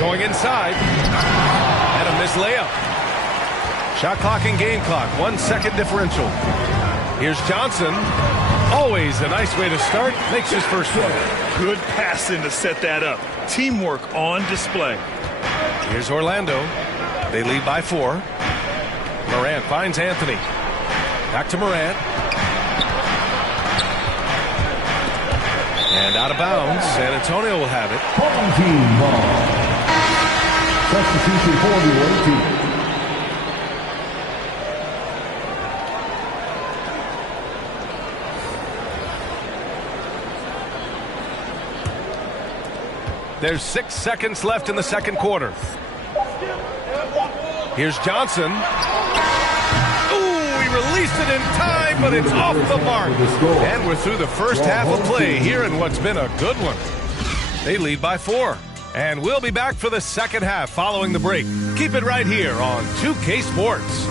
Going inside. And a missed layup. Shot clock and game clock. 1 second differential. Here's Johnson. Always a nice way to start. Makes his first one. Good passing to set that up. Teamwork on display. Here's Orlando. They lead by 4. Morant finds Anthony. Back to Morant. And out of bounds. San Antonio will have it. Home team ball. Substitution for the away team. There's 6 seconds left in the second quarter. Here's Johnson. Ooh, he released it in time, but it's off the mark. And we're through the first half of play here in what's been a good one. They lead by 4. And we'll be back for the second half following the break. Keep it right here on 2K Sports.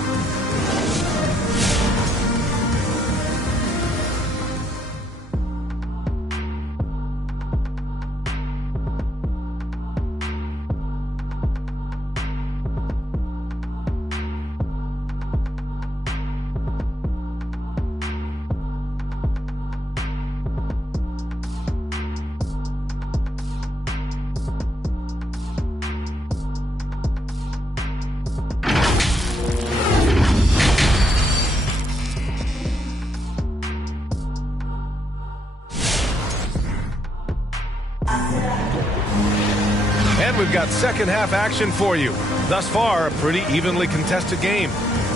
And we've got second half action for you. Thus far, a pretty evenly contested game.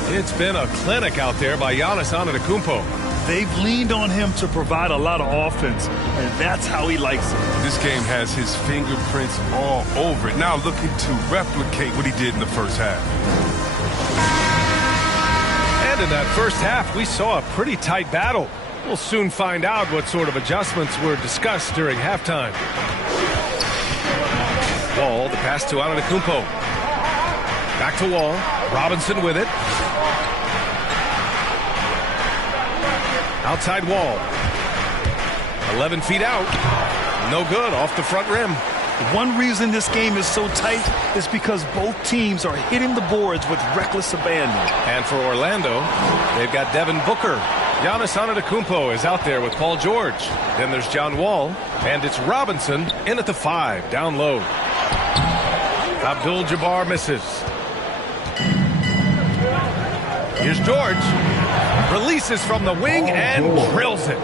It's been a clinic out there by Giannis Antetokounmpo. They've leaned on him to provide a lot of offense, and that's how he likes it. This game has his fingerprints all over it. Now looking to replicate what he did in the first half. And in that first half, we saw a pretty tight battle. We'll soon find out what sort of adjustments were discussed during halftime. Wall, the pass to Antetokounmpo. Back to Wall. Robinson with it. Outside Wall. 11 feet out. No good, off the front rim. One reason this game is so tight is because both teams are hitting the boards with reckless abandon. And for Orlando, they've got Devin Booker. Giannis Antetokounmpo is out there with Paul George. Then there's John Wall, and it's Robinson in at the 5, down low. Abdul-Jabbar misses. Here's George. Releases from the wing and drills it.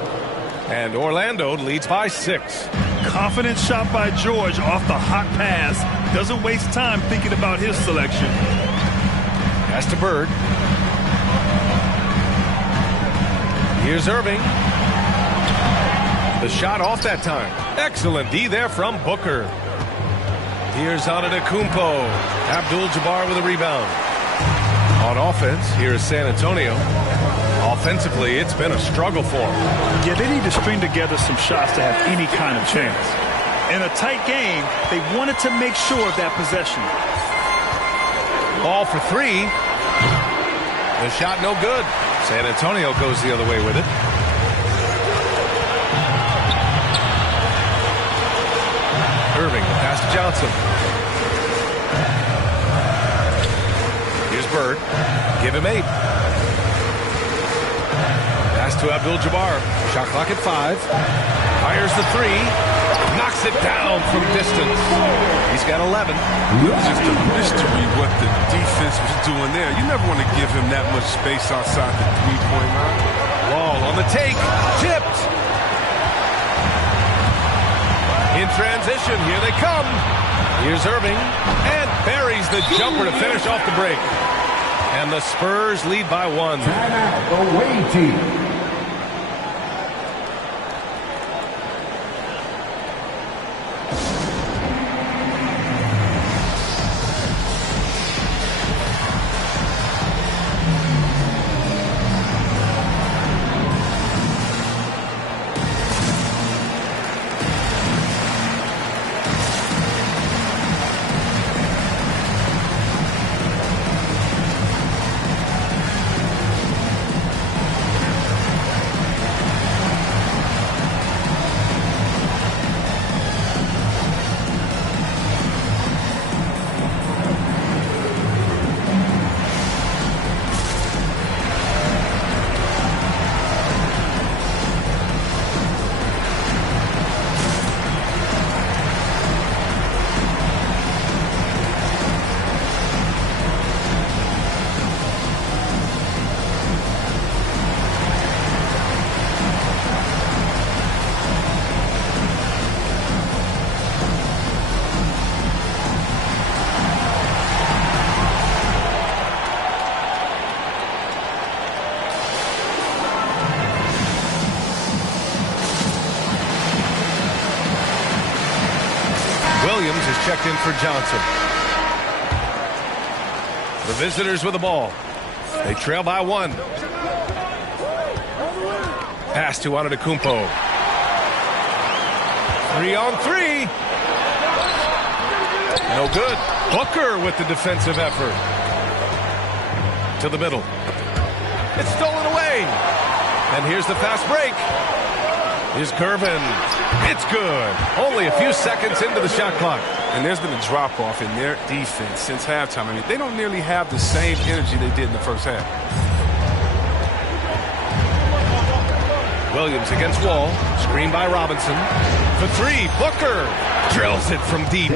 And Orlando leads by 6. Confident shot by George off the hot pass. Doesn't waste time thinking about his selection. Pass to Bird. Here's Irving. The shot off that time. Excellent D there from Booker. Here's Antetokounmpo. Abdul-Jabbar with a rebound. On offense, here's San Antonio. Offensively, it's been a struggle for them. Yeah, they need to string together some shots to have any kind of chance. In a tight game, they wanted to make sure of that possession. Ball for 3. The shot no good. San Antonio goes the other way with it. Irving, the pass to Johnson. Here's Bird. Give him 8. Pass to Abdul-Jabbar. Shot clock at 5. Fires the 3. Knocks it down from distance. He's got 11. It was just a mystery what the defense was doing there. You never want to give him that much space outside the three-point line. Wall on the take. Tipped. In transition, here they come. Here's Irving, and buries the jumper to finish off the break. And the Spurs lead by 1. Timeout, away team. checked in for Johnson. The visitors with the ball. They trail by 1. Pass to Antetokounmpo. 3-on-3. No good. Booker with the defensive effort. To the middle. It's stolen away. And here's the fast break. Here's Gervin. It's good. Only a few seconds into the shot clock. And there's been a drop-off in their defense since halftime. I mean, they don't nearly have the same energy they did in the first half. Williams against Wall. Screen by Robinson. For 3. Booker drills it from deep.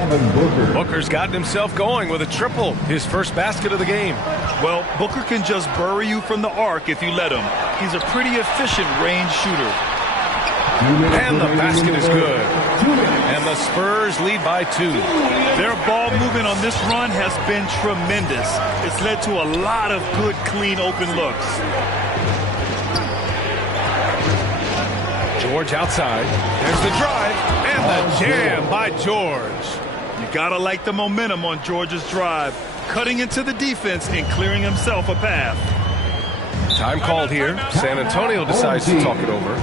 Booker's gotten himself going with a triple. His first basket of the game. Well, Booker can just bury you from the arc if you let him. He's a pretty efficient range shooter. And the basket is good. And the Spurs lead by 2. Their ball movement on this run has been tremendous. It's led to a lot of good, clean, open looks. George outside. There's the drive. And the jam by George. You gotta like the momentum on George's drive. Cutting into the defense and clearing himself a path. Time called here. San Antonio decides to talk it over.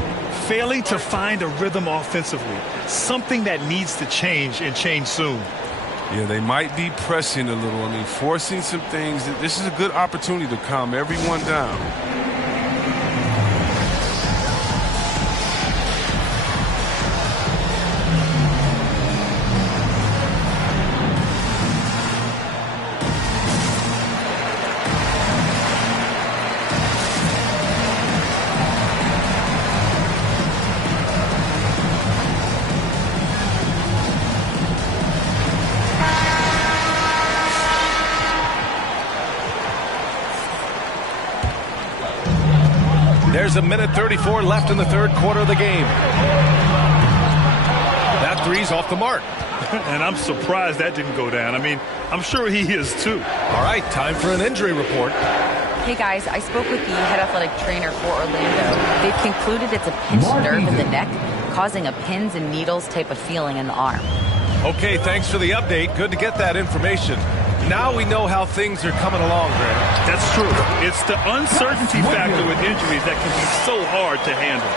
Failing to find a rhythm offensively. Something that needs to change and change soon. Yeah, they might be pressing a little. I mean, forcing some things. This is a good opportunity to calm everyone down. There's a minute 34 left in the third quarter of the game. That three's off the mark. And I'm surprised that didn't go down. I mean, I'm sure he is too. All right, time for an injury report. Hey guys, I spoke with the head athletic trainer for Orlando. They've concluded it's a pinched nerve in the neck, causing a pins and needles type of feeling in the arm. Okay, thanks for the update. Good to get that information. Now we know how things are coming along, Grant. That's true. It's the uncertainty factor with injuries that can be so hard to handle.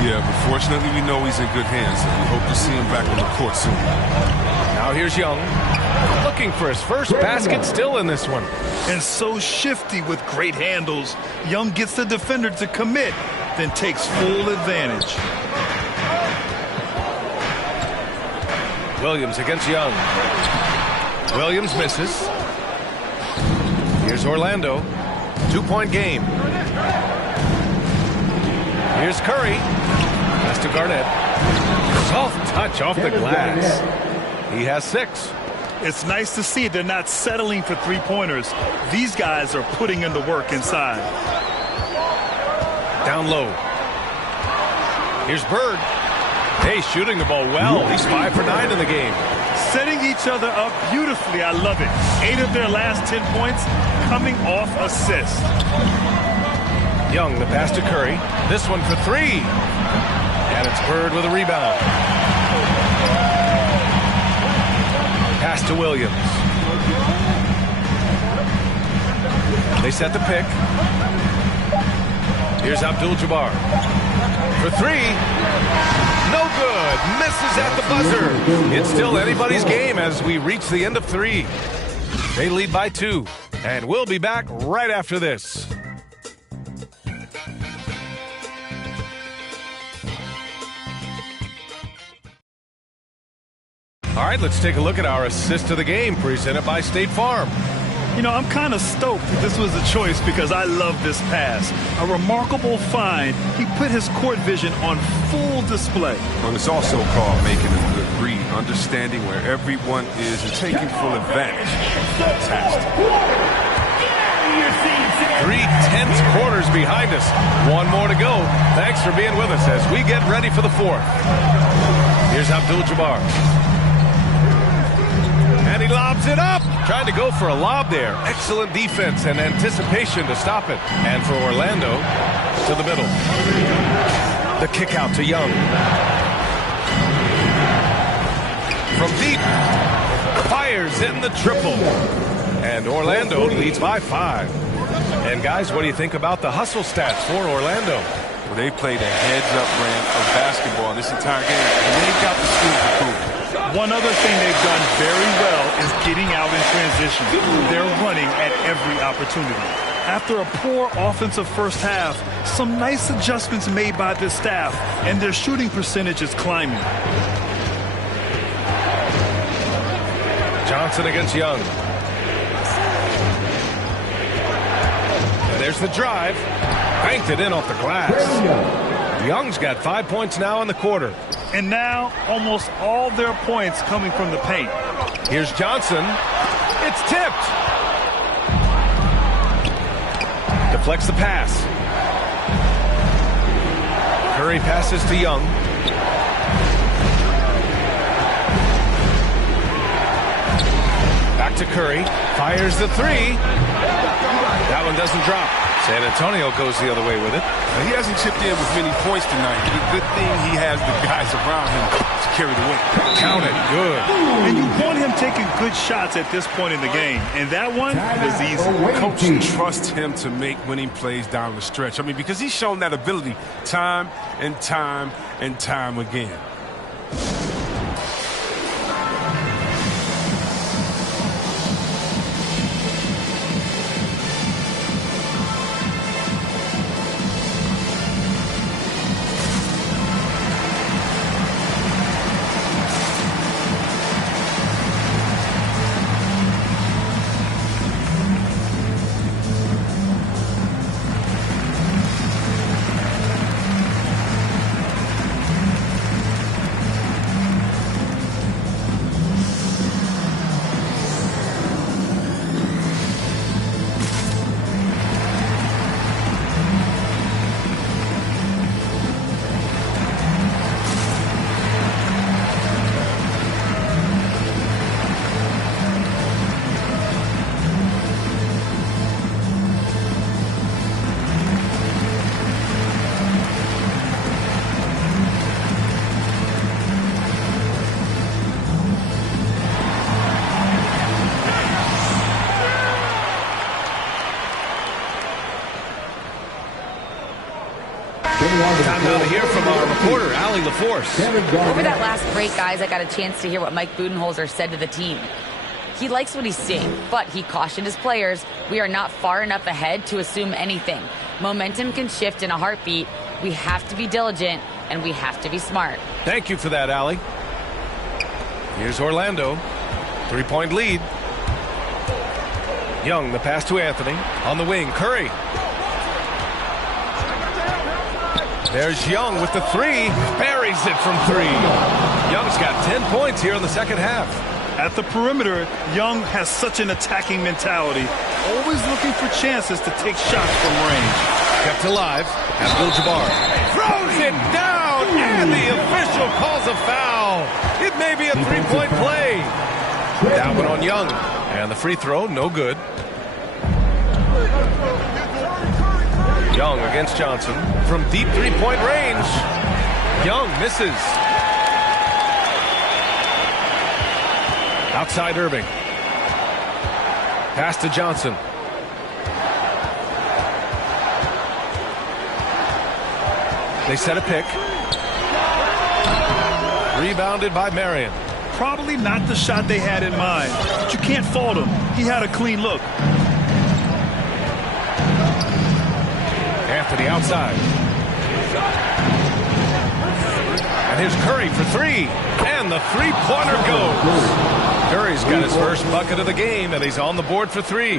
Yeah, but fortunately we know he's in good hands, and we hope to see him back on the court soon. Now here's Young, looking for his first basket, still in this one. And so shifty with great handles. Young gets the defender to commit, then takes full advantage. Williams against Young. Williams misses. Here's Orlando. 2-point game. Here's Curry. Pass to Garnett. Soft touch off the glass. He has 6. It's nice to see they're not settling for three-pointers. These guys are putting in the work inside. Down low. Here's Bird. Hey, shooting the ball well. He's 5 for 9 in the game. Setting each other up beautifully. I love it. 8 of their last 10 points coming off assists. Young, the pass to Curry. This one for 3. And it's Bird with a rebound. Pass to Williams. They set the pick. Here's Abdul-Jabbar. For 3. No good. Misses at the buzzer. It's still anybody's game as we reach the end of 3. They lead by 2. And we'll be back right after this. All right, let's take a look at our assist of the game presented by State Farm. You know, I'm kind of stoked that this was a choice because I love this pass. A remarkable find. He put his court vision on full display. Well, it's also called making a good read, understanding where everyone is and taking full advantage. Fantastic. 3 tense quarters behind us. 1 more to go. Thanks for being with us as we get ready for the 4th. Here's Abdul-Jabbar. And he lobs it up. Trying to go for a lob there. Excellent defense and anticipation to stop it. And for Orlando, to the middle. The kick out to Young. From deep. fires in the triple. And Orlando leads by 5. And guys, what do you think about the hustle stats for Orlando? Well, they played a heads-up brand of basketball this entire game, and they've got the skills to prove it. One other thing they've done very well is getting out in transition. They're running at every opportunity. After a poor offensive first half, some nice adjustments made by this staff, and their shooting percentage is climbing. Johnson against Young. And there's the drive. Banked it in off the glass. Young's got 5 points now in the quarter. And now, almost all their points coming from the paint. Here's Johnson. It's tipped. Deflects the pass. Curry passes to Young. Back to Curry. Fires the three. That one doesn't drop. San Antonio goes the other way with it. Now, he hasn't chipped in with many points tonight. The good thing he has the guys around him to carry the weight. Count it. Good. And you want him taking good shots at this point in the game. And that one was easy. Coach trusts him to make winning plays down the stretch. I mean, because he's shown that ability time and time and time again. Time now to hear from our reporter, Allie LaForce. Over that last break, guys, I got a chance to hear what Mike Budenholzer said to the team. He likes what he's seeing, but he cautioned his players, we are not far enough ahead to assume anything. Momentum can shift in a heartbeat. We have to be diligent, and we have to be smart. Thank you for that, Allie. Here's Orlando. 3-point lead. Young, the pass to Anthony. On the wing, Curry. There's Young with the three. Buries it from 3. Young's got 10 points here in the second half. At the perimeter, Young has such an attacking mentality, always looking for chances to take shots from range. Kept alive. Abdul-Jabbar throws it down, and the official calls a foul. It may be a 3-point play. That one on Young, and the free throw, no good. Young against Johnson from deep 3-point range. Young misses. Outside Irving. Pass to Johnson. They set a pick. Rebounded by Marion. Probably not the shot they had in mind, but you can't fault him. He had a clean look. Anthony outside. And here's Curry for 3. And the three-pointer goes. Curry's got his first bucket of the game, and he's on the board for 3.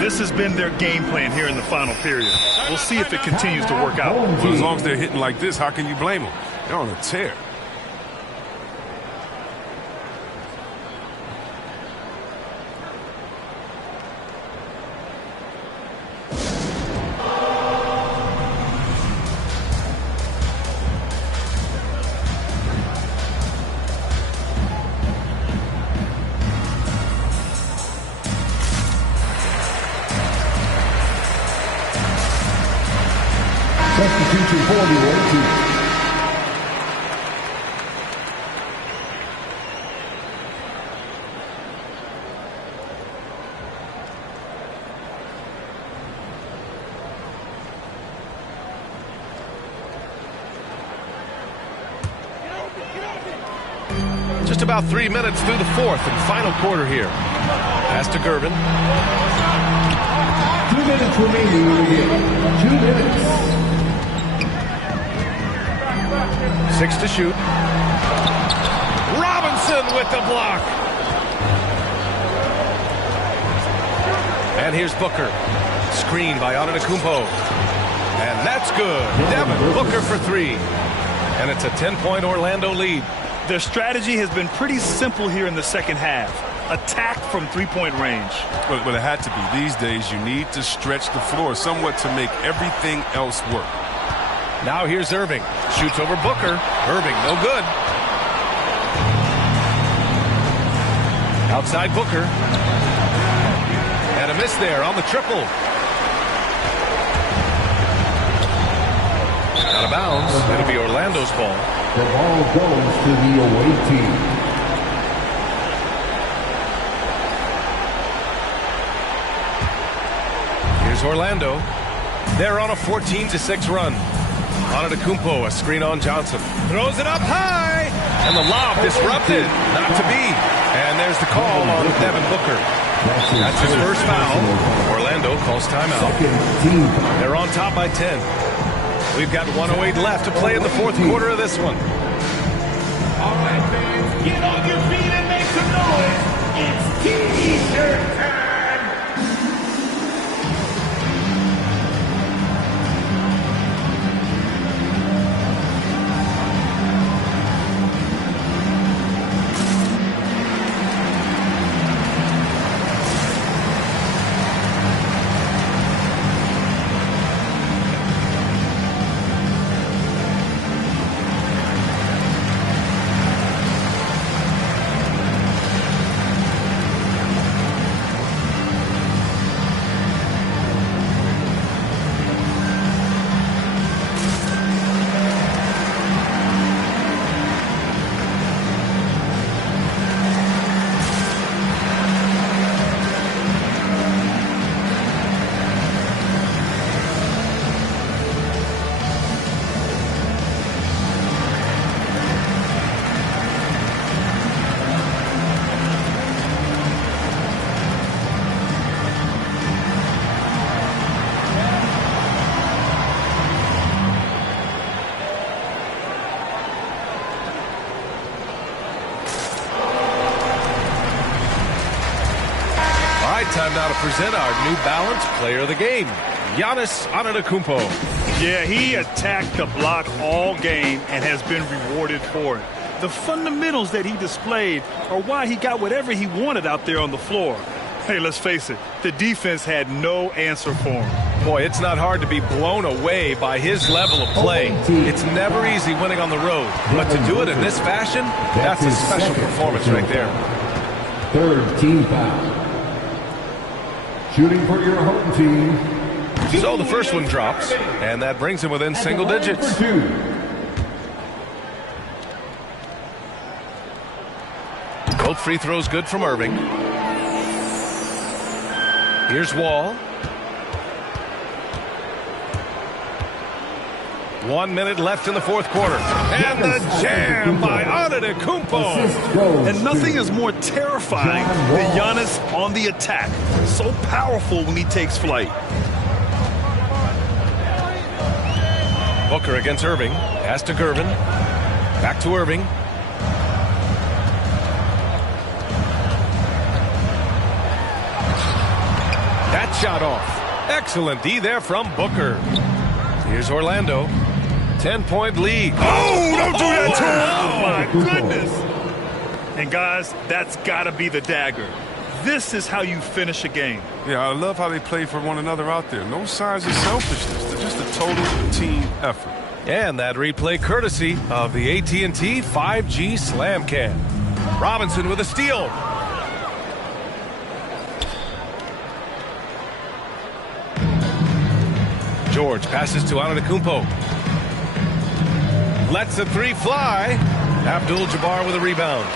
This has been their game plan here in the final period. We'll see if it continues to work out. Well, as long as they're hitting like this, how can you blame them? They're on a tear. Substitution for the away team. Just about 3 minutes through the fourth and final quarter here. Pass to Gervin. 2 minutes remaining in the game. 2 minutes. 6 to shoot. Robinson with the block. And here's Booker. Screen by Antetokounmpo. And that's good. Devin Booker for 3. And it's a 10-point Orlando lead. Their strategy has been pretty simple here in the second half. Attack from three-point range. Well, it had to be. These days, you need to stretch the floor somewhat to make everything else work. Now here's Irving. Shoots over Booker. Irving, no good. Outside Booker. And a miss there on the triple. Out of bounds. It'll be Orlando's ball. The ball goes to the away team. Here's Orlando. They're on a 14-6 run. Antetokounmpo, a screen on Johnson. Throws it up high. And the lob disrupted. Not to be. And there's the call on Devin Booker. That's his first foul. Orlando calls timeout. They're on top by 10. We've got 1:08 left to play in the fourth quarter of this one. All right, fans, get on your feet and make some noise. It's T-shirt time. Time now to present our New Balance Player of the Game, Giannis Antetokounmpo. Yeah, he attacked the block all game and has been rewarded for it. The fundamentals that he displayed are why he got whatever he wanted out there on the floor. Hey, let's face it, the defense had no answer for him. Boy, it's not hard to be blown away by his level of play. It's never easy winning on the road, but to do it in this fashion, that's a special performance right there. Third team foul. Shooting for your home team. So the first one drops, and that brings him within single digits. Both free throws good from Irving. Here's Wall. 1 minute left in the fourth quarter. And the jam by Antetokounmpo. And nothing is more terrifying than Giannis on the attack. So powerful when he takes flight. Booker against Irving. Pass to Gervin. Back to Irving. That shot off. Excellent D there from Booker. Here's Orlando. 10-point lead. Oh, don't do that to him. Oh, my goodness. And, guys, that's got to be the dagger. This is how you finish a game. Yeah, I love how they play for one another out there. No signs of selfishness. They're just a total team effort. And that replay courtesy of the AT&T 5G Slam Cam. Robinson with a steal. George passes to Antetokounmpo. Lets the three fly. Abdul-Jabbar with a rebound.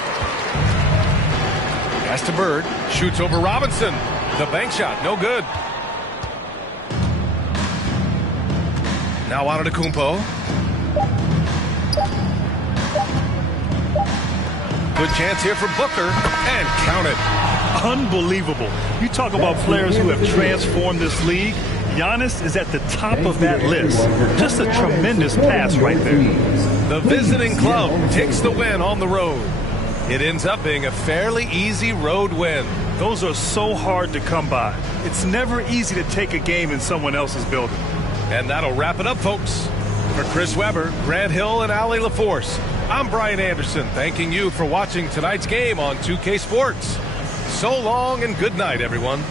Pass to Bird. Shoots over Robinson. The bank shot, no good. Now Antetokounmpo. Good chance here for Booker, and count it. Unbelievable. You talk about players who have transformed this league. Giannis is at the top of that list. Just a tremendous pass right there. The visiting club takes the win on the road. It ends up being a fairly easy road win. Those are so hard to come by. It's never easy to take a game in someone else's building. And that'll wrap it up, folks. For Chris Webber, Grant Hill, and Allie LaForce, I'm Brian Anderson, thanking you for watching tonight's game on 2K Sports. So long and good night, everyone.